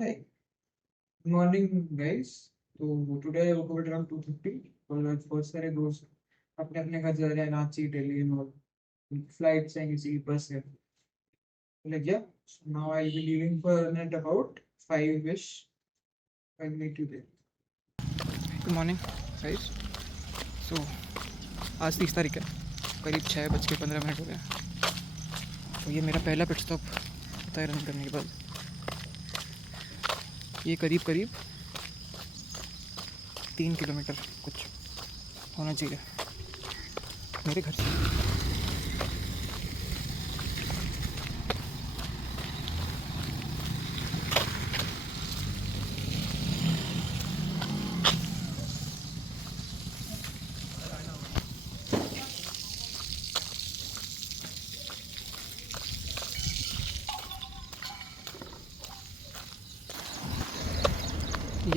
Hi, good morning, guys. तो today I woke up at around 2:50 और आज बहुत सारे दोस्त अपने अपने घर जा रहे हैं रांची दिल्ली और फ्लाइट से किसी बस से like yeah. So now I'll be leaving for at about 5ish. I'll meet you there. Good morning guys. So आज 30 तारीख है, करीब 6:15 हो गए। तो ये मेरा पहला पिट स्टॉप होता है रन करने के बाद। ये करीब करीब 3 किलोमीटर कुछ होना चाहिए मेरे घर से।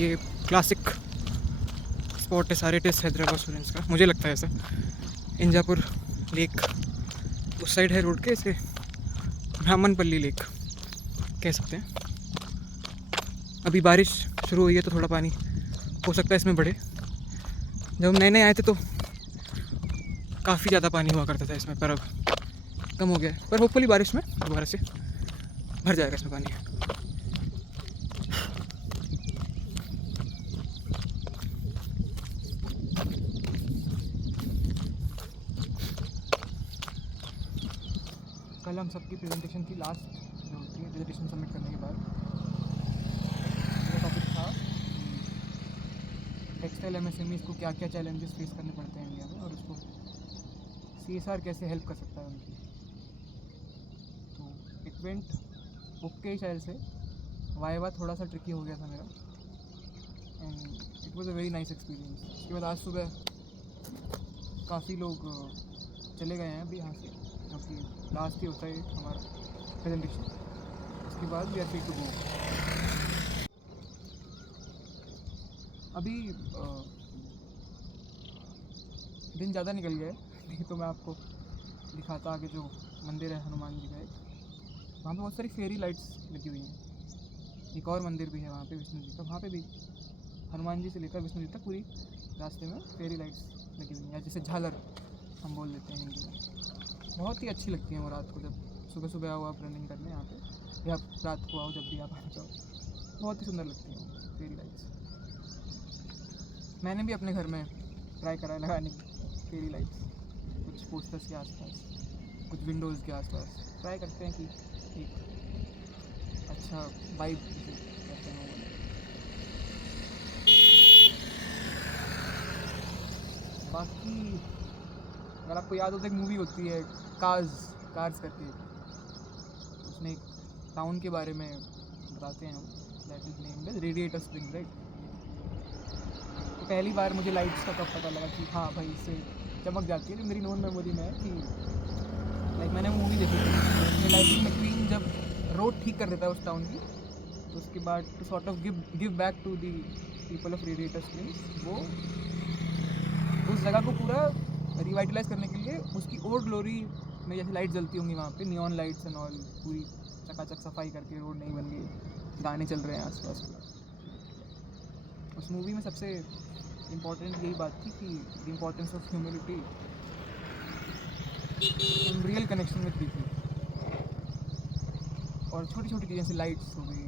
ये क्लासिक स्पॉट है सारे टेस्ट हैदराबाद स्टूडेंट्स का, मुझे लगता है ऐसा। इंजापुर लेक उस साइड है रोड के, इसे ब्राह्मणपल्ली लेक कह सकते हैं। अभी बारिश शुरू हुई है तो थोड़ा पानी हो सकता है इसमें बढ़े। जब हम नए नए आए थे तो काफ़ी ज़्यादा पानी हुआ करता था इसमें, पर अब कम हो गया है। पर होपफुली बारिश में दोबारा से भर जाएगा इसमें पानी। कल हम सबकी प्रेजेंटेशन थी, लास्ट जो होती है प्रेजेंटेशन सबमिट करने के बाद। मेरा टॉपिक था टेक्सटाइल एमएसएमईज को क्या क्या चैलेंजेस फेस करने पड़ते हैं इंडिया में और उसको सीएसआर कैसे हेल्प कर सकता है उनकी। तो इट वेंट ओके शायद से। वाइवा थोड़ा सा ट्रिकी हो गया था मेरा, and it was a very nice experience. उसके बाद आज सुबह काफ़ी लोग चले गए हैं अभी यहाँ से, क्योंकि लास्ट ही होता है हमारा प्रेजेंटेशन। उसके बाद we are free to go. अभी दिन ज़्यादा निकल गया है, नहीं तो मैं आपको दिखाता आगे जो मंदिर है हनुमान जी का एक, वहाँ पे बहुत सारी फेरी लाइट्स लगी हुई हैं। एक और मंदिर भी है वहाँ पे विष्णु जी का, वहाँ पे भी हनुमान जी से लेकर विष्णु जी तक पूरी रास्ते में फेरी लाइट्स लगी हुई हैं, या जिसे झालर हम बोल देते हैं हिंदी में। बहुत ही अच्छी लगती हैं वो रात को, जब सुबह सुबह आओ आप रनिंग करने यहाँ पे, या रात को आओ जब भी आप आना चाहो, बहुत ही सुंदर लगती हैं वो फेरी लाइट्स। मैंने भी अपने घर में ट्राई करा है लगाने की फेरी लाइट्स, कुछ पोस्टर्स के आसपास, कुछ विंडोज़ के आसपास। ट्राई करते हैं कि एक अच्छा वाइब करते हैं वो। बाकी अगर आपको याद हो तो एक मूवी होती है कार्स करके, उसमें एक टाउन के बारे में बताते हैं, that is named radiator spring, right. तो पहली बार मुझे लाइट्स का तब पता लगा कि हाँ भाई इससे चमक जाती है। जो मेरी नोन मेमोरी में है कि लाइक मैंने वो मूवी देखी थी, उसमें लाइटिंग मैक्वीन जब रोड ठीक कर देता है उस टाउन की, तो उसके बाद to sort of give back to the people of Radiator Springs, वो उस जगह को पूरा रिवाइटलाइज करने के लिए उसकी और ग्लोरी में जैसे लाइट जलती होंगी वहाँ पे, नियॉन लाइट्स एंड ऑल, पूरी चकाचक सफाई करके रोड नहीं बन गई, गाने चल रहे हैं आसपास। उस मूवी में सबसे इम्पॉर्टेंट यही बात थी कि the importance of humility and real connection with people. और छोटी छोटी चीज़ें जैसे लाइट्स हो गई,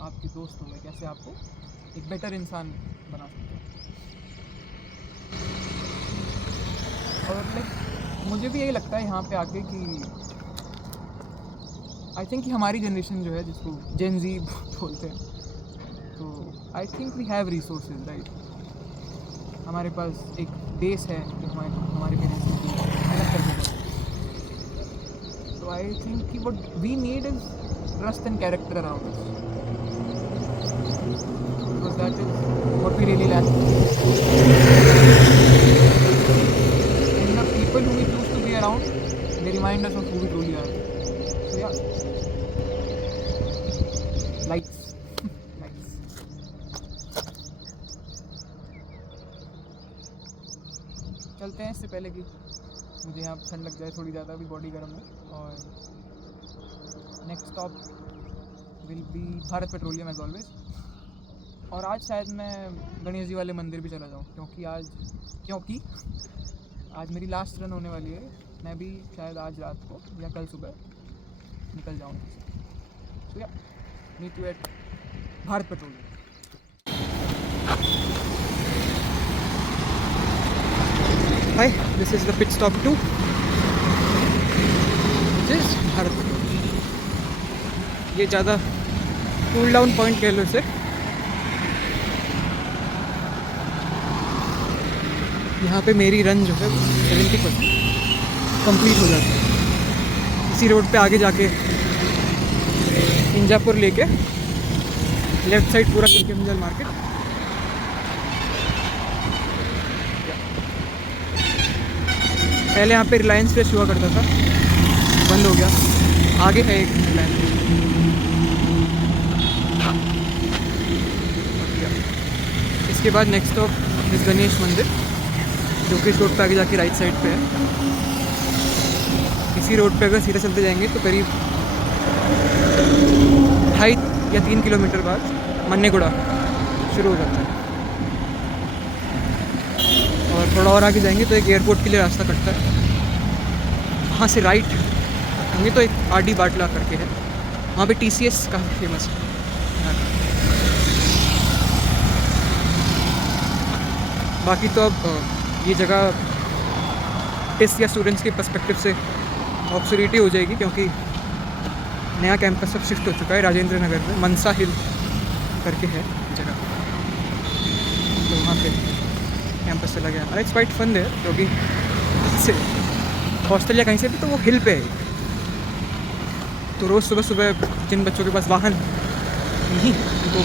आपके दोस्त हो गए, कैसे आपको एक बेटर इंसान बना सकते हैं। और लाइक मुझे भी यही लगता है यहाँ पे आके कि आई थिंक कि हमारी जनरेशन जो है, जिसको जेन जी बोलते हैं, तो I think we have resources, right. हमारे पास एक बेस है जो हमारे पेरेंट्स ने मेहनत करके। तो आई थिंक कि what we need is trust and character around us, because that is what we really lack. And the people who we choose to be around, they remind us of who we truly are. So yeah, lights, lights. चलते हैं, इससे पहले कि मुझे यहाँ ठंड लग जाए थोड़ी ज़्यादा, अभी बॉडी गर्म है। और next stop will be Bharat Petroleum as always. और आज शायद मैं गणेश जी वाले मंदिर भी चला जाऊँ, क्योंकि आज मेरी लास्ट रन होने वाली है। मैं भी शायद आज रात को या कल सुबह निकल जाऊँगा। So yeah meet you at Bharat Petroleum. Hi, this is the pit stop 2, which is Bharat Petroleum. ये ज़्यादा कूल डाउन पॉइंट कह लो इसे। यहाँ पे मेरी रन जो है 70% कंप्लीट हो जाती है। इसी रोड पे आगे जाके इंजापुर लेके लेफ्ट साइड पूरा करके मिंजल मार्केट। पहले यहाँ पे रिलायंस फ्रेश हुआ करता था, बंद हो गया। आगे है एक रिलायंस। इसके बाद नेक्स्ट स्टॉप इस गणेश मंदिर, जो कि इस रोड पे आगे जाके राइट साइड पे है। इसी रोड पे अगर सीधा चलते जाएंगे तो करीब 2.5 या 3 किलोमीटर बाद मन्नेगुड़ा शुरू हो जाता है। और थोड़ा और आगे जाएंगे तो एक एयरपोर्ट के लिए रास्ता कटता है। वहाँ से राइट होंगे तो एक आर.डी. बाटला करके है, वहाँ पे TCS काफ़ी फेमस है। बाकी तो अब ये जगह टेस्ट या स्टूडेंट्स के पर्सपेक्टिव से ऑब्सोलीट हो जाएगी, क्योंकि नया कैंपस सब शिफ्ट हो चुका है राजेंद्र नगर में। मनसा हिल करके है जगह, तो वहाँ पे कैंपस चला गया। इट्स क्वाइट फन है, क्योंकि से हॉस्टल या कहीं से भी तो वो हिल पे है। तो रोज़ सुबह सुबह जिन बच्चों के पास वाहन नहीं, उनको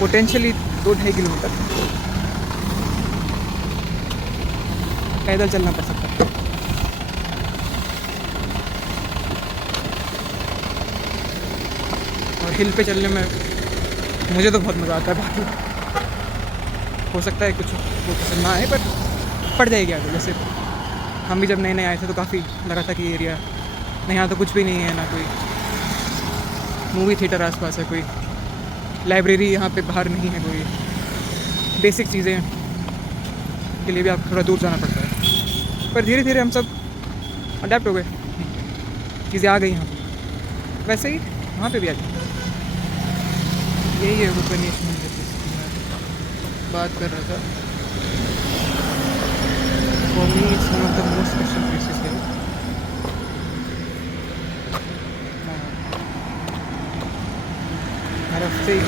पोटेंशियली 2-2.5 किलोमीटर पैदल चलना पड़ सकता है। और हिल पे चलने में मुझे तो बहुत मज़ा आता है। बाकी हो सकता है कुछ वो पसंद ना आए, पर पड़ जाएगी आगे। जैसे हम भी जब नए नए आए थे तो काफ़ी लगा था कि एरिया नहीं, यहाँ तो कुछ भी नहीं है, ना कोई मूवी थिएटर आसपास है, कोई लाइब्रेरी यहाँ पे बाहर नहीं है, कोई बेसिक चीज़ें के लिए भी आपको थोड़ा दूर जाना पड़ता है। पर धीरे धीरे हम सब अडेप्ट हो गए, चीज़ें आ गई यहाँ पे। वैसे ही वहाँ पे भी आ गई। यही है वो गणेश मंदिर जिसकी मैं बात कर रहा था। For me it's one of the most special places है। हर हफ्ते ही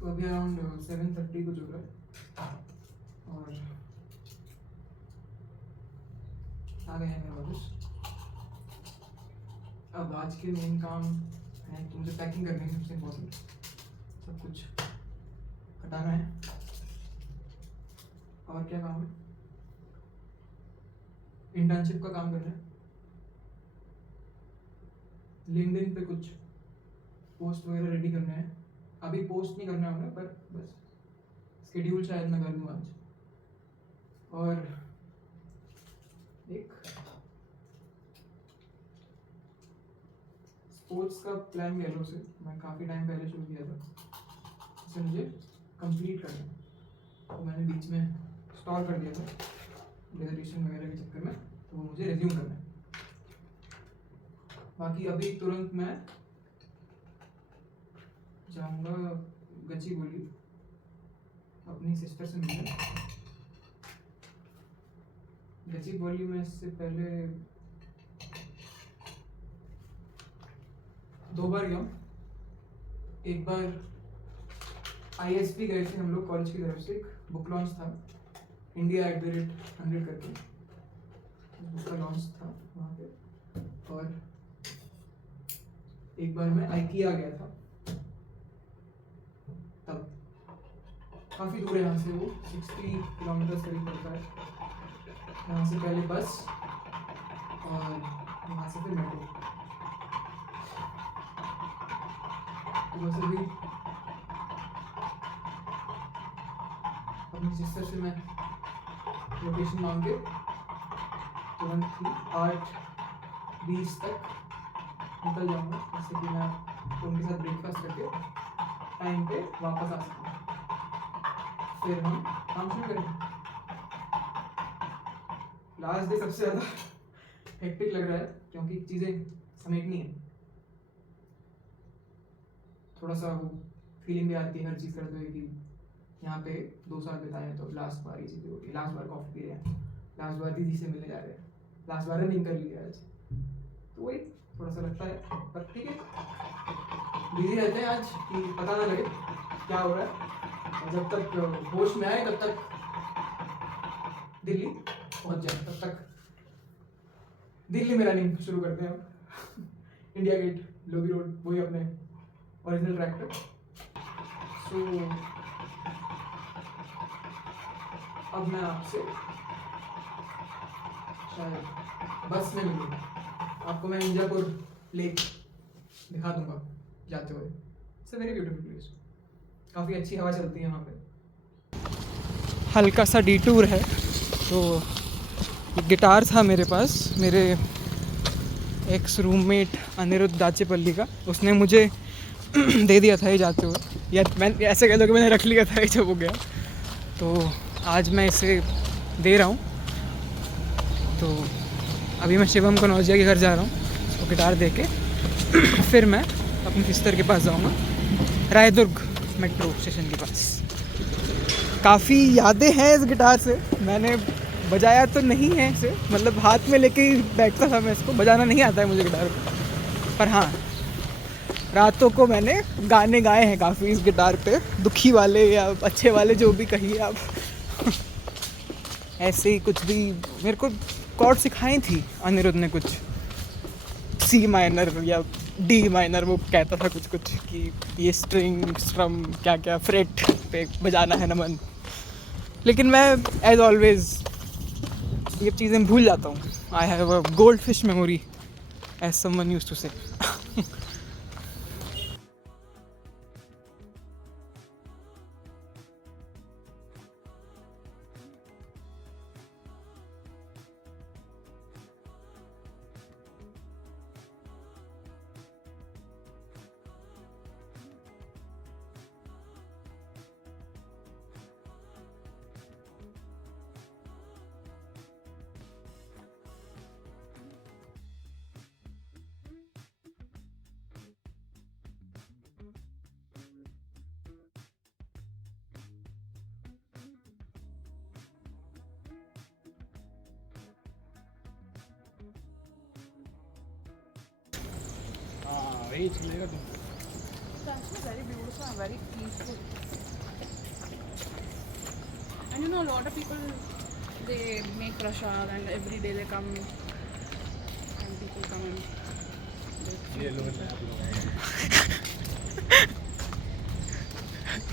तो अभी अराउंड 7:30 कुछ हो रहा है। और आ गए हैं वापस। अब आज के मेन काम है कि मुझे पैकिंग करनी है, सबसे इम्पोर्टेंट। सब कुछ हटाना है। और क्या काम है? इंटर्नशिप का काम करना है। लिंक्डइन पे कुछ पोस्ट वगैरह रेडी करना है। अभी पोस्ट नहीं करना होगा, पर बस स्केड्यूल शायद मैं कर दूँ आज। और एक स्पोर्ट्स का प्लान कह लो उसे, मैं काफ़ी टाइम पहले शुरू किया था, इसे मुझे कंप्लीट करना है। तो मैंने बीच में स्टॉल कर दिया था डिजर्टेशन वगैरह के चक्कर में, तो वो मुझे रिज्यूम करना है। बाकी अभी तुरंत मैं जाऊंगा गच्चीबोली अपनी सिस्टर से मिलने। गच्चीबोली में इससे पहले 2 बार गया। एक बार ISP गए थे हम लोग कॉलेज की तरफ से, एक बुक लॉन्च था India@100 करके, बुक का लॉन्च था वहाँ पे। और एक बार मैं IKEA गया था, तब काफ़ी दूर है यहाँ से, वो 60 किलोमीटर करीब पड़ता है। यहाँ से पहले बस और यहाँ से फिर मेट्रो। तो बस अभी अपनी सिस्टर से मैं लोकेशन मांग के तुरंत ही 8:20 तक निकल जाऊंगा, जैसे कि मैं उनके साथ ब्रेकफास्ट करके टाइम पे वापस आ सकूँ। फिर हम काम शुरू करेंगे। लास्ट डे सबसे ज़्यादा हेक्टिक लग रहा है क्योंकि चीज़ें समेटनी है। थोड़ा सा वो फीलिंग भी आती है हर चीज़ करते हुए कि यहाँ पे 2 साल बिताए हैं, तो लास्ट बार ये चीज़ें होती है, लास्ट बार कॉफ़ी पी रहे हैं, लास्ट बार दीदी से मिलने जा रहे हैं, लास्ट बार रनिंग कर लिया आज, तो वही थोड़ा सा लगता है। पर ठीक है, बिजी रहते हैं आज कि पता ना लगे क्या हो रहा है, और जब तक होश में आए तब तक दिल्ली पहुँच जाए, तब तक दिल्ली में रनिंग शुरू करते हैं हम इंडिया गेट, लोधी रोड, वही अपने ओरिजिनल ट्रैक पे। सो अब मैं आपसे शायद बस में मिलूँगा, आपको मैं मिर्जापुर लेक दिखा दूंगा जाते हुए। It's a very beautiful place, काफ़ी अच्छी हवा चलती है वहाँ पे। हल्का सा डिटूर है, तो एक गिटार था मेरे पास, मेरे एक्स रूममेट अनिरुद्ध दाचेपल्ली का, उसने मुझे दे दिया था ये जाते हुए, या मैं ऐसे कह दो कि मैंने रख लिया था ये जब हो गया, तो आज मैं इसे दे रहा हूँ। तो अभी मैं शिवम कनौजिया के घर जा रहा हूँ, उसको गिटार दे के फिर मैं अपनी सिस्टर के पास जाऊँगा, रायदुर्ग मेट्रो स्टेशन के पास। काफ़ी यादें हैं इस गिटार से, मैंने बजाया तो नहीं है इसे, मतलब हाथ में लेके ही बैठता था मैं इसको, बजाना नहीं आता है मुझे गिटार को, पर हाँ रातों को मैंने गाने गाए हैं काफ़ी इस गिटार पे, दुखी वाले या अच्छे वाले जो भी कहिए आप ऐसे ही कुछ भी मेरे को कॉर्ड सिखाई थी अनिरुद्ध ने, कुछ C माइनर या D माइनर, वो कहता था कुछ कुछ कि ये स्ट्रिंग स्ट्रम क्या क्या फ्रेट पे बजाना है नमन, लेकिन मैं एज ऑलवेज ये चीज़ें भूल जाता हूँ। I have a goldfish memory as someone used to say. वही चलेगा तुम। It's actually very beautiful and very peaceful. And you know, a lot of people, they make prasad and every day they come and people come and ये लोग हैं आप लोग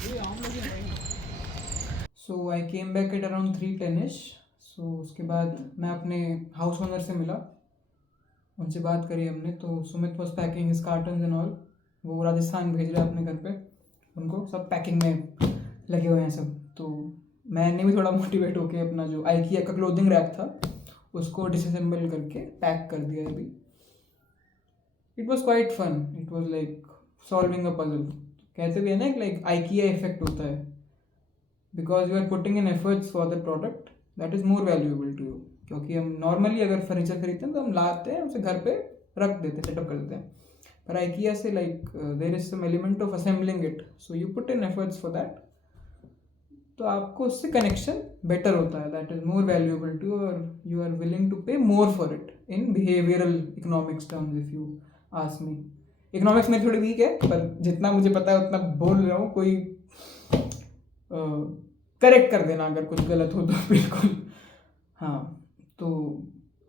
ये आम लोग हैं भाई। So I came back at around 3:10ish. So उसके बाद मैं अपने हाउस ओनर से मिला, उनसे बात करी हमने, तो Sumit was packing his cottons and all, वो राजस्थान भेज रहे हैं अपने घर पे उनको, सब पैकिंग में लगे हुए हैं सब। तो मैंने भी थोड़ा मोटिवेट होके अपना जो IKEA का क्लोथिंग रैक था उसको डिसअसेंबल करके पैक कर दिया अभी। It was quite fun, it was like solving a puzzle. कहते भी है ना, लाइक IKEA इफेक्ट होता है, because you are putting in efforts for the product that is more valuable to you. क्योंकि हम नॉर्मली अगर फर्नीचर खरीदते हैं तो हम लाते हैं उसे घर पे रख देते हैं, सेटअप कर देते हैं, पर IKEA से like there is some element of assembling it, so you put in efforts for that, तो आपको उससे कनेक्शन बेटर होता है, that is more valuable to, और you are willing to pay more for it in behavioural economics terms if you ask me. Economics में थोड़ी week है, पर जितना मुझे पता है उतना बोल रहा हूँ. कोई करेक्ट कर देना अगर कुछ गलत हो तो बिल्कुल. हाँ, तो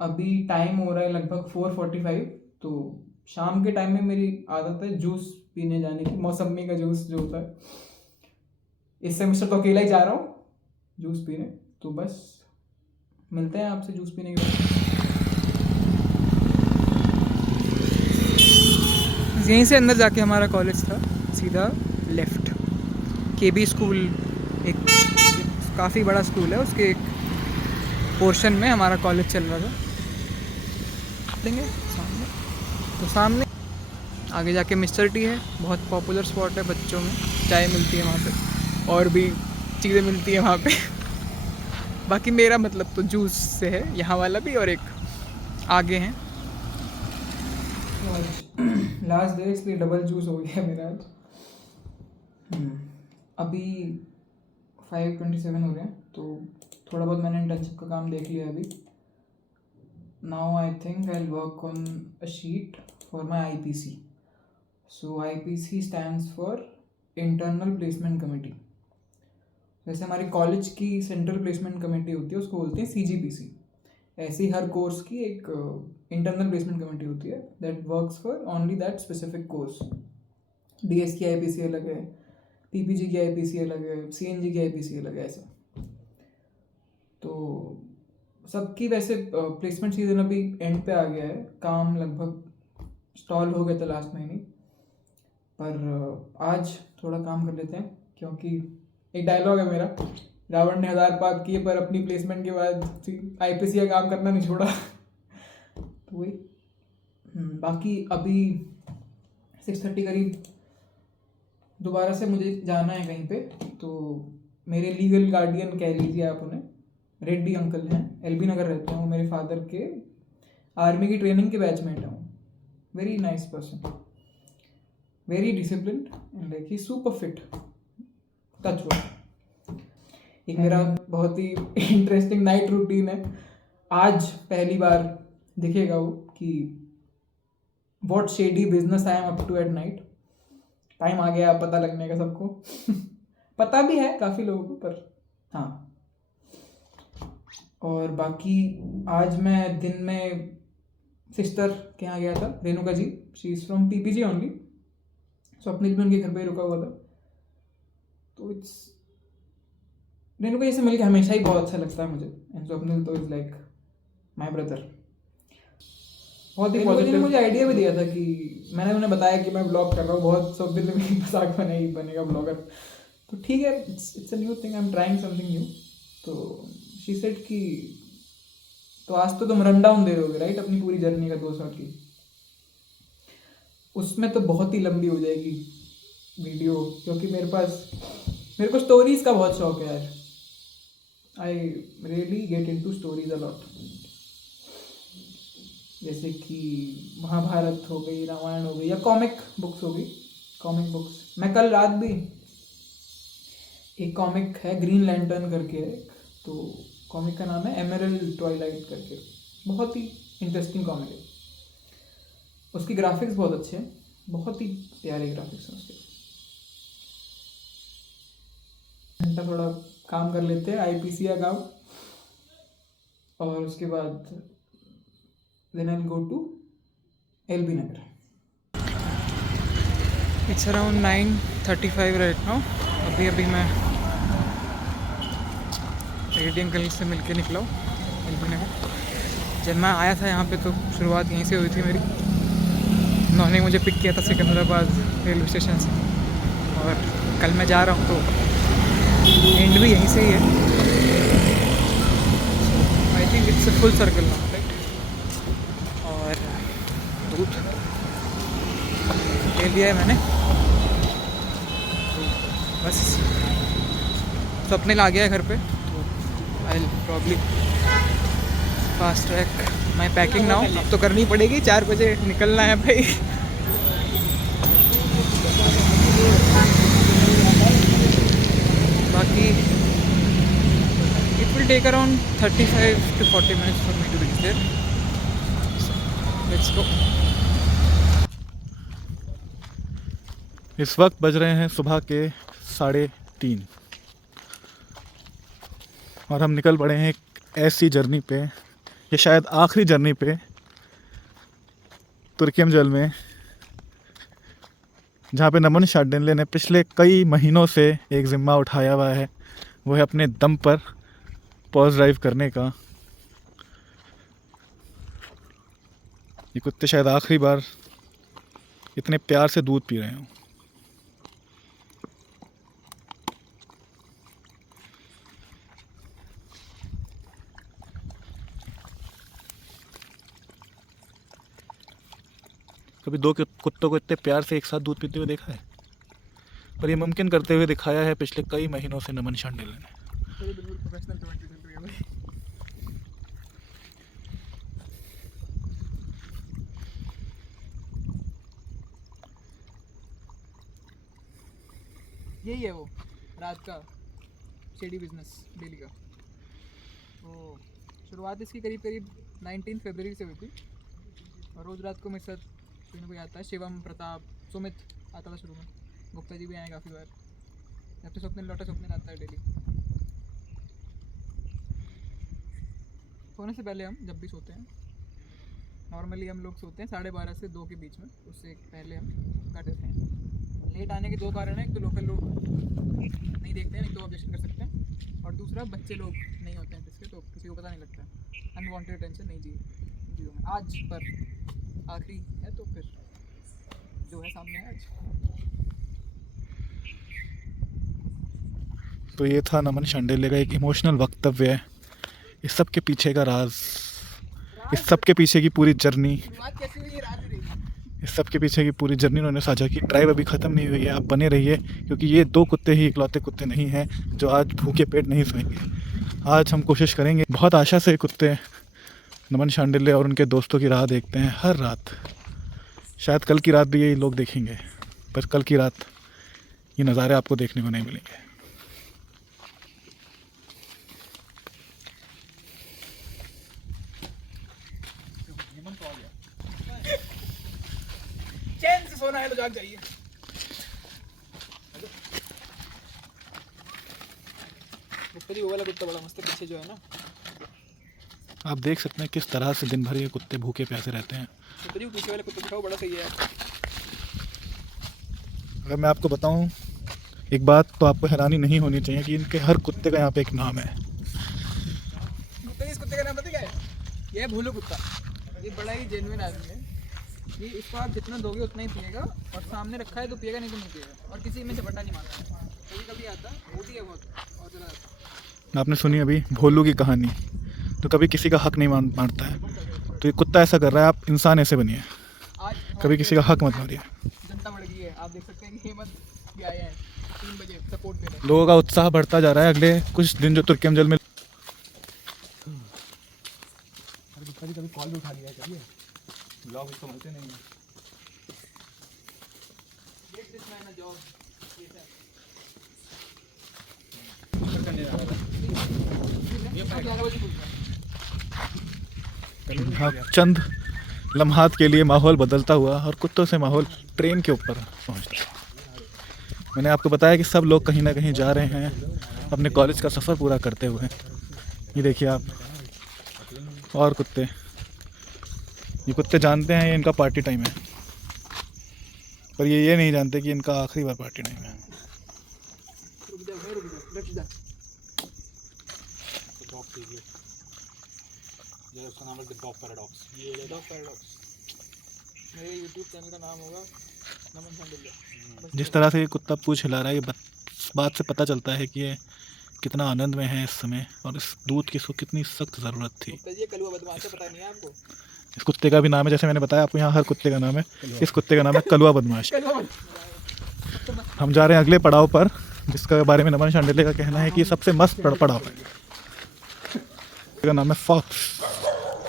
अभी टाइम हो रहा है लगभग 4:45. तो शाम के टाइम में मेरी आदत है जूस पीने जाने की, मौसमी का जूस जो होता है. इस सेमेस्टर तो अकेला ही जा रहा हूँ जूस पीने, तो बस मिलते हैं आपसे जूस पीने के बाद. यहीं से अंदर जाके हमारा कॉलेज था, सीधा लेफ़्ट. KB स्कूल एक काफ़ी बड़ा स्कूल है, उसके एक पोर्शन में हमारा कॉलेज चल रहा था. देंगे सामने, तो सामने आगे जाके मिस्टर टी है, बहुत पॉपुलर स्पॉट है बच्चों में, चाय मिलती है वहाँ पे और भी चीज़ें मिलती हैं वहाँ पे. बाकी मेरा मतलब तो जूस से है, यहाँ वाला भी और एक आगे हैं. लास्ट डे इसलिए डबल जूस हो गया मेरा आज. अभी 5:27 हो रहे हैं, तो थोड़ा बहुत मैंने इंटर्नशिप का काम देख लिया अभी. Now I think I will work on a sheet for my IPC. So IPC stands for internal placement committee. जैसे हमारी कॉलेज की सेंट्रल प्लेसमेंट कमेटी होती है, उसको बोलते हैं CGPC. ऐसे ही हर कोर्स की एक इंटरनल प्लेसमेंट कमेटी होती है that works for only that specific course. DS की IPC अलग है, PPG की IPC अलग है, CNG की IPC अलग है, ऐसा. तो सबकी वैसे प्लेसमेंट सीजन अभी एंड पे आ गया है. काम लगभग स्टॉल हो गया था लास्ट महीने, पर आज थोड़ा काम कर लेते हैं, क्योंकि एक डायलॉग है मेरा, रावण ने 1000 पाप किए पर अपनी प्लेसमेंट के बाद IPC का काम करना नहीं छोड़ा. तो वही. बाकी अभी 6:30 करीब दोबारा से मुझे जाना है कहीं पे. तो मेरे लीगल गार्डियन कह लीजिए आप उन्हें, रेड्डी अंकल हैं, LB नगर रहते हैं. वो मेरे फादर के आर्मी की ट्रेनिंग के बैचमेट हैं. Very nice person, very disciplined and like he super fit. Touch word. एक मेरा बहुत ही इंटरेस्टिंग नाइट रूटीन है. आज पहली बार दिखेगा वो कि what shady business I am up to at night. Time आ गया पता लगने का सबको. पता भी है काफ़ी लोगों को, पर हाँ. और बाकी आज मैं दिन में सिस्टर के यहाँ गया था, Renuka ji. She is from PPG only. Swapnil भी उनके घर पे रुका हुआ था. तो इट्स रेणुका जी से मिलकर हमेशा ही बहुत अच्छा लगता है मुझे. एंड स्वप्निल तो इज़ लाइक माय ब्रदर. बहुत ही पॉजिटिव. ने मुझे आइडिया भी दिया था कि मैंने उन्हें बताया कि मैं ब्लॉग कर रहा हूँ, बहुत स्वप्निल ने मेरी मजाक बनाई बनेगा ब्लॉगर. तो ठीक है, it's a new thing, I am trying something new. तो शी सेड कि तो आज तो तुम रन डाउन दे दोगे राइट अपनी पूरी जर्नी का 2 साल की. उसमें तो बहुत ही लंबी हो जाएगी वीडियो, क्योंकि मेरे को स्टोरीज का बहुत शौक है यार. I really get into stories a lot. जैसे कि महाभारत हो गई, रामायण हो गई, या कॉमिक बुक्स हो गई. कॉमिक बुक्स मैं कल रात भी, एक कॉमिक है ग्रीन लैंटर्न करके है, तो कॉमिक का नाम है एमरल्ड ट्वाइलाइट करके. बहुत ही इंटरेस्टिंग कॉमिक है. उसकी ग्राफिक्स बहुत अच्छे हैं, बहुत ही प्यारे ग्राफिक्स हैं उसके. घंटा थोड़ा काम कर लेते हैं IPC का काम, और उसके बाद then I'll go to LB Nagar. It's around 9:35 right now. अभी मैं रेड्डी अंकल से मिल के निकला हूँ LB नगर. जब मैं आया था यहाँ पे तो शुरुआत यहीं से हुई थी मेरी. उन्होंने मुझे पिक किया था सिकंदराबाद रेलवे स्टेशन से, और कल मैं जा रहा हूँ तो एंड भी यहीं से ही है. I think it's a full circle now right. और दूध ले लिया है मैंने, तो बस स्वप्निल आ गया है घर पे. तो I will probably fast track my packing now. अब तो करनी पड़ेगी, 4 बजे निकलना है भाई. will take around 35 to 40 minutes for me to reach there. So, let's go. इस वक्त बज रहे हैं सुबह के 3:30 और हम निकल पड़े हैं एक ऐसी जर्नी पे, ये शायद आखिरी जर्नी पे तुर्कमजल में, जहाँ पे नमन शांडिल्य ने पिछले कई महीनों से एक ज़िम्मा उठाया हुआ है, वो है अपने दम पर पॉज ड्राइव करने का। ये कुत्ते शायद आखिरी बार इतने प्यार से दूध पी रहे हों। कभी दो कुत्तों को इतने प्यार से एक साथ दूध पीते हुए देखा है? पर ये मुमकिन करते हुए दिखाया है पिछले कई महीनों से नमन शांडिल्य ने। बिल्कुल प्रोफेशनल कमेंट्री चल रही है भाई। यही है वो रात का शेडी बिजनेस डेली का। तो शुरुआत इसकी करीब करीब 19 फरवरी से हुई थी और रोज़ रात को मेरे साथ कोई ना कोई आता है। शिवम, प्रताप, सुमित आता था शुरू में, गुप्ता जी भी आए काफ़ी बार, जब से स्वप्न लौटा स्वप्न आता है डेली। सोने से पहले हम जब भी सोते हैं, नॉर्मली हम लोग सोते हैं 12:30 से 2 के बीच में, उससे पहले हम कर देते हैं। लेट आने के दो कारण हैं, एक तो लोकल लोग नहीं देखते हैं, नहीं तो ऑब्जेक्शन कर सकते हैं, और दूसरा बच्चे लोग नहीं होते हैं जिसके, तो किसी को पता नहीं लगता। अनवांटेड अटेंशन नहीं चाहिए में। आज पर आखिरी है तो फिर जो है सामने है आज। तो ये था नमन शांडिल्य का एक इमोशनल वक्तव्य है। इस सब के पीछे का राज, इस सब के पीछे की पूरी जर्नी, शुरुआत कैसी हुई, रात ही रही। इस सब के पीछे की पूरी जर्नी उन्होंने साझा की। ड्राइव अभी ख़त्म नहीं हुई है, आप बने रहिए, क्योंकि ये 2 कुत्ते ही इकलौते कुत्ते नहीं हैं जो आज भूखे पेट नहीं सोएंगे। आज हम कोशिश करेंगे, बहुत आशा से कुत्ते नमन शांडिल्य और उनके दोस्तों की राह देखते हैं हर रात। शायद कल की रात भी यही लोग देखेंगे, पर कल की रात ये नज़ारे आपको देखने को नहीं मिलेंगे। चैन से सोना है तो जाग जाइए। गुप्ता जी वो वाला कुत्ता बड़ा मस्त है पीछे जो है ना। आप देख सकते हैं किस तरह से दिन भर ये कुत्ते भूखे प्यासे रहते हैं। गुप्ता जी वो पीछे वाला कुत्ता दिखाओ, बड़ा सही है। अगर मैं आपको बताऊं एक बात, तो आपको हैरानी नहीं होनी चाहिए कि इनके हर कुत्ते का यहाँ पे एक नाम है। गुप्ता जी इस कुत्ते का नाम पता क्या है? ये है भोलू कुत्ता। ये बड़ा ही जेन्युइन आदमी है। ये इसको आप जितना दोगे उतना ही पिएगा, और सामने रखा है तो पिएगा, नहीं तो नहीं पिएगा, और किसी में झपट्टा नहीं मारता। कभी कभी आता होती है बहुत, और ज़्यादा आता। आपने सुनी अभी भोलू की कहानी, तो कभी किसी का हक नहीं मारता है। तो ये कुत्ता ऐसा कर रहा है, आप इंसान ऐसे बनिए, आज कभी किसी का हक मत मारिए। जनता बढ़ गई है, आप देख सकते हैं कि हेमंत भी आए हैं 3 बजे सपोर्ट दे रहे हैं। लोगों का उत्साह बढ़ता जा रहा है अगले कुछ दिन जो तुर्कमजल में। कभी कभी कॉल भी उठा लिया करिए, ब्लॉग इसको मिलते नहीं है। हाँ, चंद लम्हात के लिए माहौल बदलता हुआ और कुत्तों से माहौल ट्रेन के ऊपर पहुंचता है। मैंने आपको बताया कि सब लोग कहीं ना कहीं जा रहे हैं अपने कॉलेज का सफ़र पूरा करते हुए। ये देखिए आप, और कुत्ते, ये कुत्ते जानते हैं ये इनका पार्टी टाइम है, पर ये नहीं जानते कि इनका आखिरी बार पार्टी टाइम है। उसका नाम है डॉग पैराडॉक्स। ये डॉग पैराडॉक्स मेरे यूट्यूब चैनल का नाम होगा, नमन शांडिल्य। जिस तरह से ये कुत्ता पूंछ हिला रहा है, ये बात से पता चलता है कि ये कितना आनंद में है इस समय, और इस दूध की इसको कितनी सख्त ज़रूरत थी। ये कलुआ बदमाश है, पता नहीं है आपको? इस कुत्ते का भी नाम है, जैसे मैंने बताया आपको, यहाँ हर कुत्ते का नाम है, इस कुत्ते का नाम है कलुआ बदमाश। हम जा रहे हैं अगले पड़ाव पर, जिसके बारे में नमन शांडिल्य का कहना है कि ये सबसे मस्त पड़ाव है। इसका नाम है फॉक्स।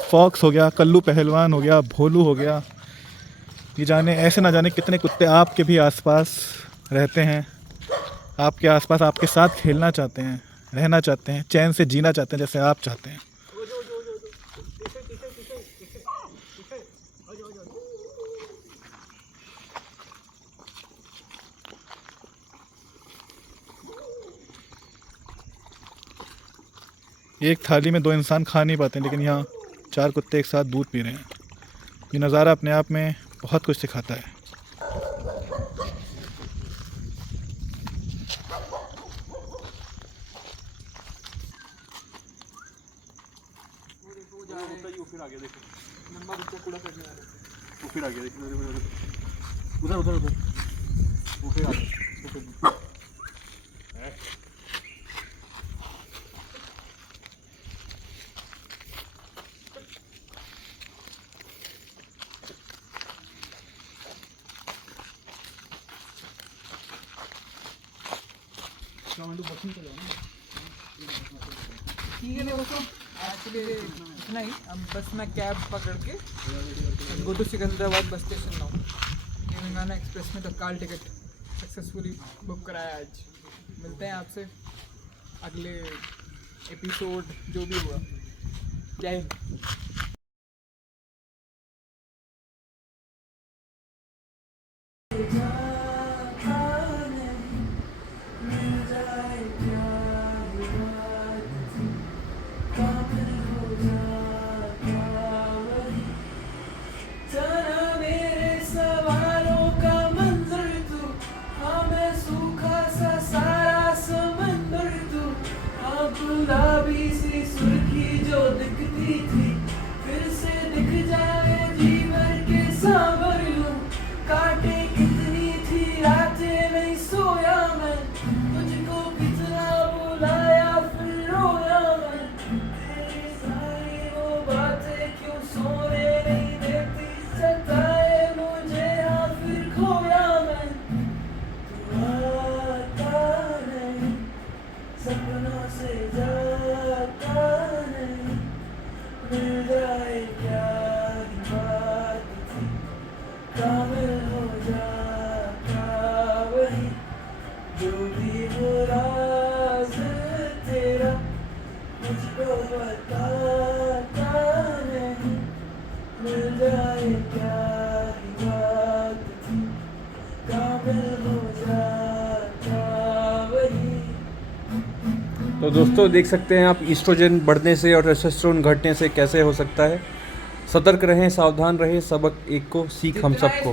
फॉक्स हो गया, कल्लू पहलवान हो गया, भोलू हो गया, ये जाने ऐसे ना जाने कितने कुत्ते आपके भी आसपास रहते हैं, आपके आसपास आपके साथ खेलना चाहते हैं। रहना चाहते हैं, चैन से जीना चाहते हैं जैसे आप चाहते हैं। एक थाली में 2 इंसान खा नहीं पाते, लेकिन यहाँ 4 कुत्ते एक साथ दूध पी रहे हैं। ये नज़ारा अपने आप में बहुत कुछ सिखाता है। लंबा बच्चा कूड़ा करने वाला है। वो फिर आ गया, देखो उधर उधर उधर वो फिर आ गया, वो फिर ठीक है दोस्तों, एक्चुअली इतना ही। अब बस मैं कैब पकड़ के go to Secunderabad bus station now. Telangana express में तत्काल टिकट सक्सेसफुली बुक कराया आज। मिलते हैं आपसे अगले एपिसोड जो भी हुआ। जय हिंद। गुलाबी सी सुर्खी जो दिखती थी फिर से दिख जाए जीवन के सांभर लूं। काटे कितनी थी रातें नहीं सोया मैं, तुझको कितना बुलाया फिर रोया मैं। तेरी सारी वो बातें क्यों सोने नहीं देती, सताए मुझे हाँ फिर खोया मैं। तू आता नहीं सपनों से जाता नहीं, मिल जाए क्या ही बात थी, कामिल हो जाता वही जो भी हो राज तेरा, मुझको बताता नहीं, मिल जाए क्या ही बात थी, कामिल हो जाता वही। तो दोस्तों देख सकते हैं आप ईस्ट्रोजन बढ़ने से और टेस्टोस्टेरोन घटने से कैसे हो सकता है। सतर्क रहें, सावधान रहें, सबक एक को सीख हम सबको।